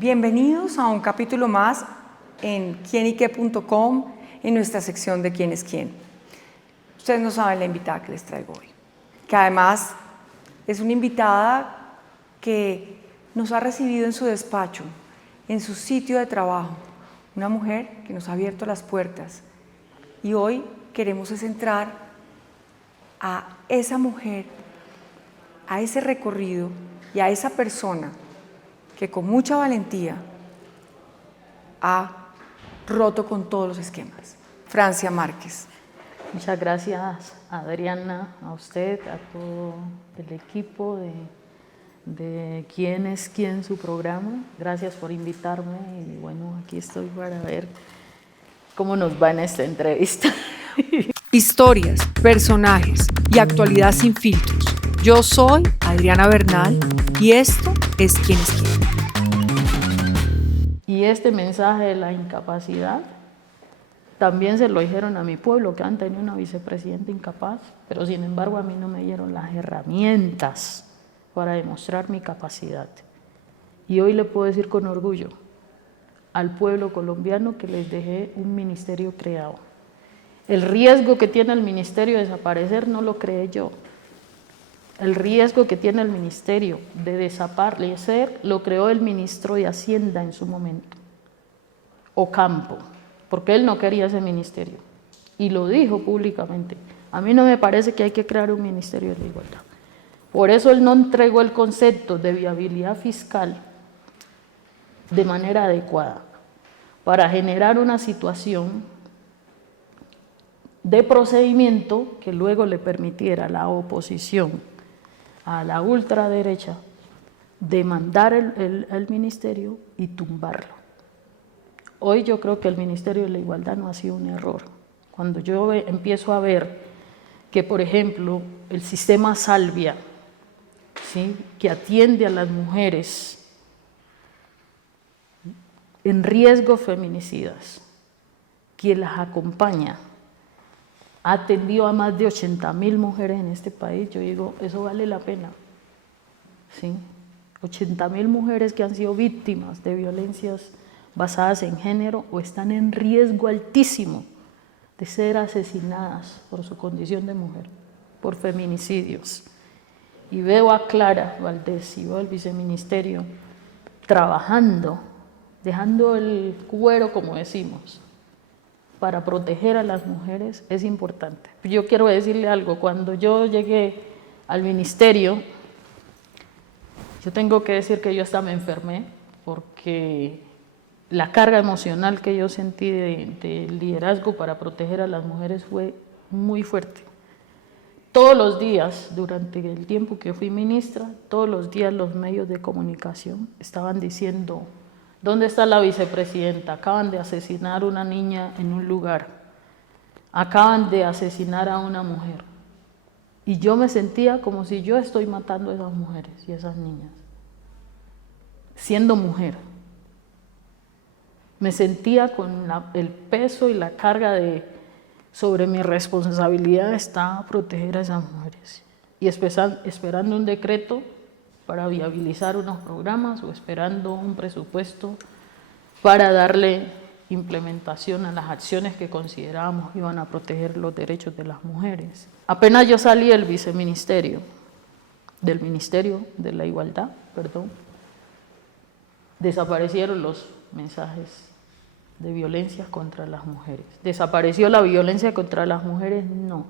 Bienvenidos a un capítulo más en quienique.com en nuestra sección de ¿Quién es quién? Ustedes no saben la invitada que les traigo hoy, que además es una invitada que nos ha recibido en su despacho, en su sitio de trabajo, una mujer que nos ha abierto las puertas y hoy queremos entrar a esa mujer, a ese recorrido y a esa persona que con mucha valentía ha roto con todos los esquemas. Francia Márquez. Muchas gracias, Adriana, a usted, a todo el equipo de ¿Quién es quién? Su programa. Gracias por invitarme y bueno, aquí estoy para ver cómo nos va en esta entrevista. Historias, personajes y actualidad sin filtros. Yo soy Adriana Bernal y esto es ¿Quién es quién? Y este mensaje de la incapacidad también se lo dijeron a mi pueblo, que han tenido una vicepresidenta incapaz, pero sin embargo a mí no me dieron las herramientas para demostrar mi capacidad. Y hoy le puedo decir con orgullo al pueblo colombiano que les dejé un ministerio creado. El riesgo que tiene el ministerio de desaparecer no lo creé yo. El riesgo que tiene el ministerio de desaparecer lo creó el ministro de Hacienda en su momento, Ocampo, porque él no quería ese ministerio y lo dijo públicamente. A mí no me parece que hay que crear un ministerio de la igualdad. Por eso él no entregó el concepto de viabilidad fiscal de manera adecuada para generar una situación de procedimiento que luego le permitiera a la oposición, a la ultraderecha, demandar el ministerio y tumbarlo. Hoy yo creo que el Ministerio de la Igualdad no ha sido un error. Cuando yo empiezo a ver que, por ejemplo, el sistema Salvia, ¿sí?, que atiende a las mujeres en riesgo feminicidas, quien las acompaña, ha atendido a más de 80.000 mujeres en este país, yo digo, eso vale la pena. ¿Sí? 80.000 mujeres que han sido víctimas de violencias basadas en género o están en riesgo altísimo de ser asesinadas por su condición de mujer, por feminicidios. Y veo a Clara Valdés y veo al viceministerio trabajando, dejando el cuero, como decimos, para proteger a las mujeres, es importante. Yo quiero decirle algo, cuando yo llegué al ministerio, yo tengo que decir que yo hasta me enfermé, porque la carga emocional que yo sentí de liderazgo para proteger a las mujeres fue muy fuerte. Todos los días, durante el tiempo que fui ministra, todos los días los medios de comunicación estaban diciendo: ¿dónde está la vicepresidenta? Acaban de asesinar a una niña en un lugar, acaban de asesinar a una mujer. Y yo me sentía como si yo estoy matando a esas mujeres y a esas niñas, siendo mujer. Me sentía con el peso y la carga sobre mi responsabilidad está proteger a esas mujeres. Y esperando un decreto para viabilizar unos programas o esperando un presupuesto para darle implementación a las acciones que considerábamos iban a proteger los derechos de las mujeres. Apenas yo salí del Ministerio de la Igualdad, desaparecieron los mensajes de violencia contra las mujeres. ¿Desapareció la violencia contra las mujeres? No,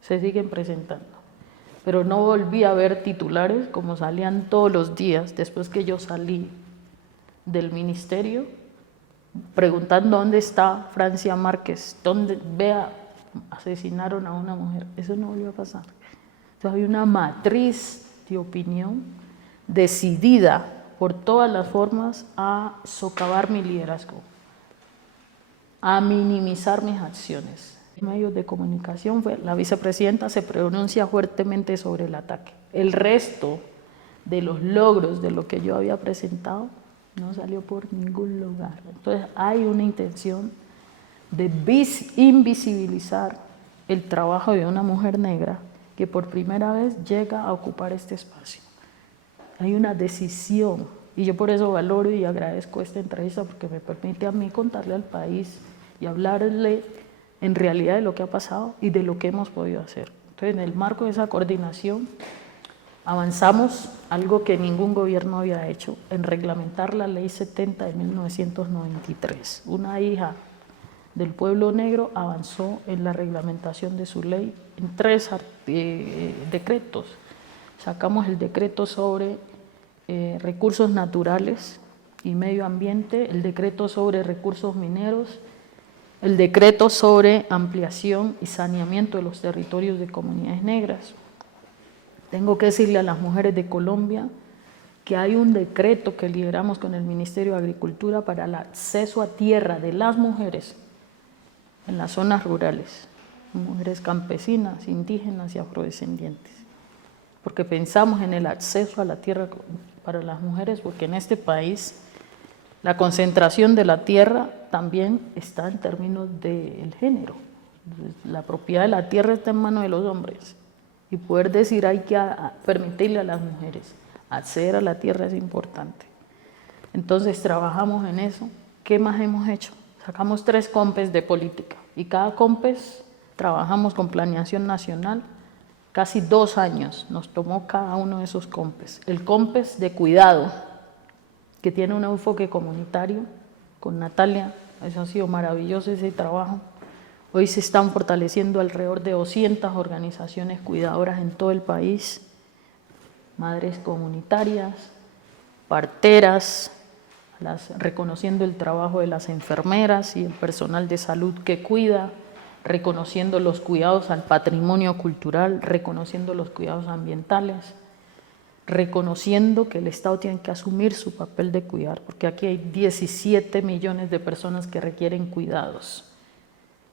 se siguen presentando. Pero no volví a ver titulares como salían todos los días después que yo salí del ministerio, preguntando dónde está Francia Márquez, dónde, vea, asesinaron a una mujer. Eso no volvió a pasar. Entonces hay una matriz de opinión decidida por todas las formas a socavar mi liderazgo, a minimizar mis acciones. Medios de comunicación, la vicepresidenta se pronuncia fuertemente sobre el ataque. El resto de los logros de lo que yo había presentado no salió por ningún lugar. Entonces hay una intención de invisibilizar el trabajo de una mujer negra que por primera vez llega a ocupar este espacio. Hay una decisión Y yo por eso valoro y agradezco esta entrevista, porque me permite a mí contarle al país y hablarle en realidad de lo que ha pasado y de lo que hemos podido hacer. Entonces, en el marco de esa coordinación, avanzamos algo que ningún gobierno había hecho, en reglamentar la Ley 70 de 1993. Una hija del pueblo negro avanzó en la reglamentación de su ley en 3 decretos. Sacamos el decreto sobre recursos naturales y medio ambiente, el decreto sobre recursos mineros, el decreto sobre ampliación y saneamiento de los territorios de comunidades negras. Tengo que decirle a las mujeres de Colombia que hay un decreto que lideramos con el Ministerio de Agricultura para el acceso a tierra de las mujeres en las zonas rurales, mujeres campesinas, indígenas y afrodescendientes, porque pensamos en el acceso a la tierra para las mujeres, porque en este país la concentración de la tierra también está en términos del género. La propiedad de la tierra está en manos de los hombres y poder decir hay que permitirle a las mujeres acceder a la tierra es importante. Entonces trabajamos en eso. ¿Qué más hemos hecho? Sacamos 3 COMPES de política y cada COMPES trabajamos con planeación nacional. Casi 2 años nos tomó cada uno de esos COMPES. El COMPES de cuidado, que tiene un enfoque comunitario, con Natalia, eso ha sido maravilloso ese trabajo. Hoy se están fortaleciendo alrededor de 200 organizaciones cuidadoras en todo el país, madres comunitarias, parteras, reconociendo el trabajo de las enfermeras y el personal de salud que cuida, reconociendo los cuidados al patrimonio cultural, reconociendo los cuidados ambientales, reconociendo que el Estado tiene que asumir su papel de cuidar, porque aquí hay 17 millones de personas que requieren cuidados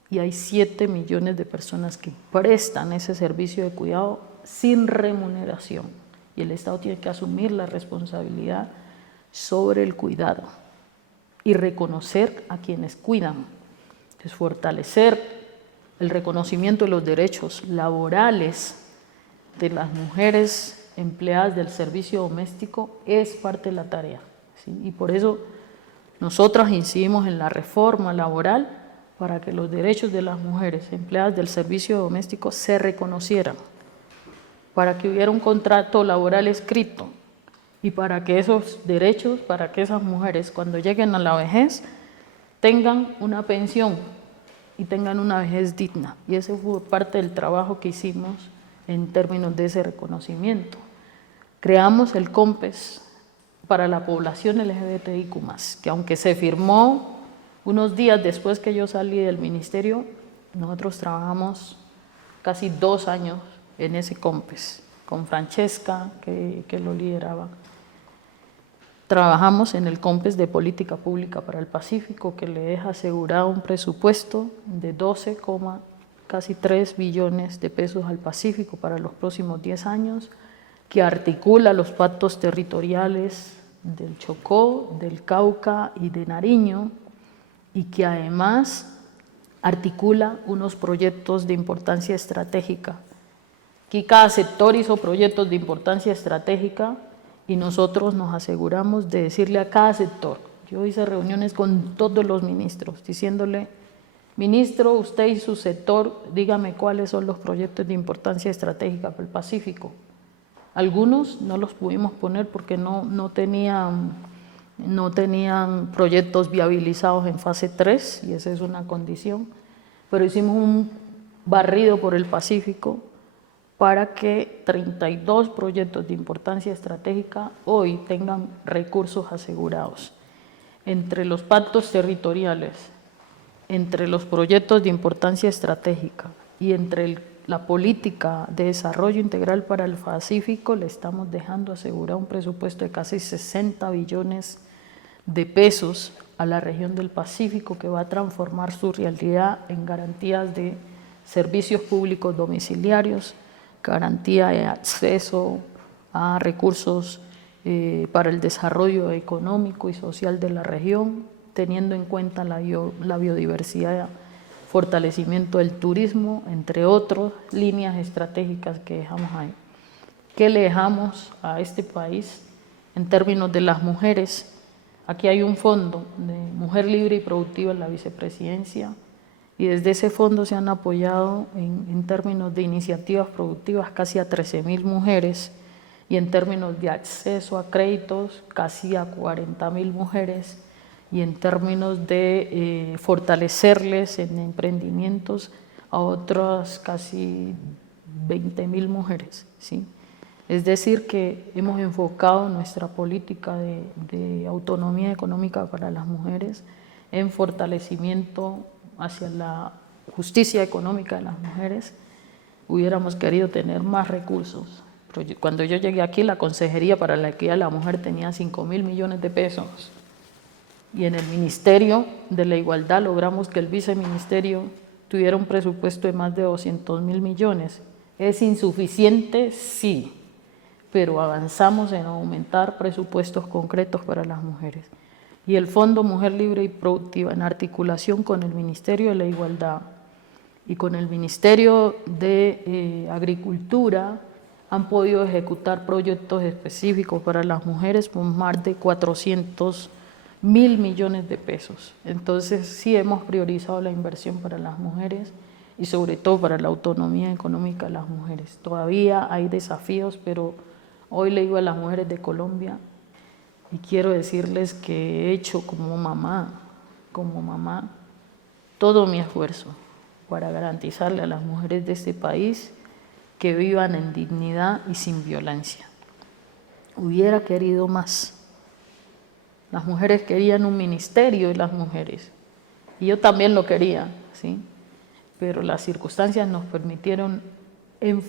y hay 7 millones de personas que prestan ese servicio de cuidado sin remuneración y el Estado tiene que asumir la responsabilidad sobre el cuidado y reconocer a quienes cuidan, es fortalecer el reconocimiento de los derechos laborales de las mujeres empleadas del servicio doméstico es parte de la tarea, ¿sí? Y por eso nosotras incidimos en la reforma laboral para que los derechos de las mujeres empleadas del servicio doméstico se reconocieran, para que hubiera un contrato laboral escrito y para que esos derechos, para que esas mujeres cuando lleguen a la vejez tengan una pensión y tengan una vejez digna. Y ese fue parte del trabajo que hicimos en términos de ese reconocimiento. Creamos el COMPES para la población LGBTIQ+, que aunque se firmó unos días después que yo salí del ministerio, nosotros trabajamos casi 2 años en ese COMPES, con Francesca, que lo lideraba. Trabajamos en el COMPES de Política Pública para el Pacífico, que le deja asegurado un presupuesto de 12,3 billones de pesos al Pacífico para los próximos 10 años, que articula los pactos territoriales del Chocó, del Cauca y de Nariño, y que además articula unos proyectos de importancia estratégica. Aquí cada sector hizo proyectos de importancia estratégica y nosotros nos aseguramos de decirle a cada sector. Yo hice reuniones con todos los ministros, diciéndole, ministro, usted y su sector, dígame cuáles son los proyectos de importancia estratégica para el Pacífico. Algunos no los pudimos poner porque no tenían proyectos viabilizados en fase 3, y esa es una condición, pero hicimos un barrido por el Pacífico para que 32 proyectos de importancia estratégica hoy tengan recursos asegurados. Entre los pactos territoriales, entre los proyectos de importancia estratégica y entre la política de desarrollo integral para el Pacífico, le estamos dejando asegurado un presupuesto de casi 60 billones de pesos a la región del Pacífico, que va a transformar su realidad en garantías de servicios públicos domiciliarios, garantía de acceso a recursos para el desarrollo económico y social de la región, teniendo en cuenta la biodiversidad, fortalecimiento del turismo, entre otras líneas estratégicas que dejamos ahí. ¿Qué le dejamos a este país? En términos de las mujeres, aquí hay un fondo de Mujer Libre y Productiva en la Vicepresidencia, y desde ese fondo se han apoyado en términos de iniciativas productivas casi a 13.000 mujeres, y en términos de acceso a créditos casi a 40.000 mujeres, y en términos de fortalecerles en emprendimientos a otras casi 20.000 mujeres, ¿sí? Es decir, que hemos enfocado nuestra política de autonomía económica para las mujeres en fortalecimiento hacia la justicia económica de las mujeres. Hubiéramos querido tener más recursos. Cuando yo llegué aquí, la Consejería para la Equidad de la Mujer tenía 5.000 millones de pesos. Y en el Ministerio de la Igualdad logramos que el viceministerio tuviera un presupuesto de más de 200.000 millones. ¿Es insuficiente? Sí, pero avanzamos en aumentar presupuestos concretos para las mujeres. Y el Fondo Mujer Libre y Productiva, en articulación con el Ministerio de la Igualdad y con el Ministerio de Agricultura, han podido ejecutar proyectos específicos para las mujeres por más de 400.000 millones de pesos. Entonces sí hemos priorizado la inversión para las mujeres y sobre todo para la autonomía económica de las mujeres. Todavía hay desafíos, pero hoy le digo a las mujeres de Colombia y quiero decirles que he hecho como mamá, todo mi esfuerzo para garantizarle a las mujeres de este país que vivan en dignidad y sin violencia. Hubiera querido más. Las mujeres querían un ministerio de las mujeres, y yo también lo quería, ¿sí? Pero las circunstancias nos permitieron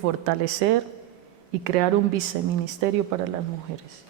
fortalecer y crear un viceministerio para las mujeres.